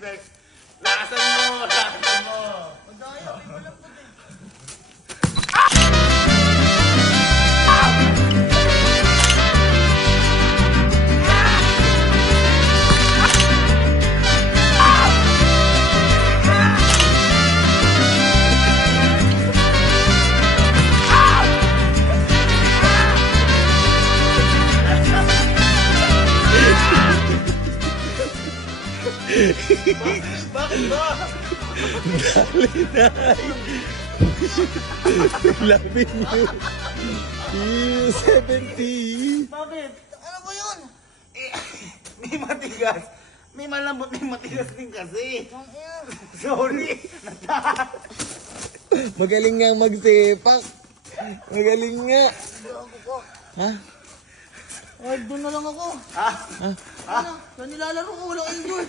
next. Lakasan mo, lakasan mo. Madaya, may malambot eh. Bakit ba? Labi niyo. 70. Bakit? Ano ba yun? Eh, may matigas. May malambot, may matigas din kasi. Ang ina. Sorry. Magaling nga magsipak. Magaling nga. Gago ko. Ha? Ay, doon na lang ako. Ha? Ano? Nilalaro ko, walang enjoy.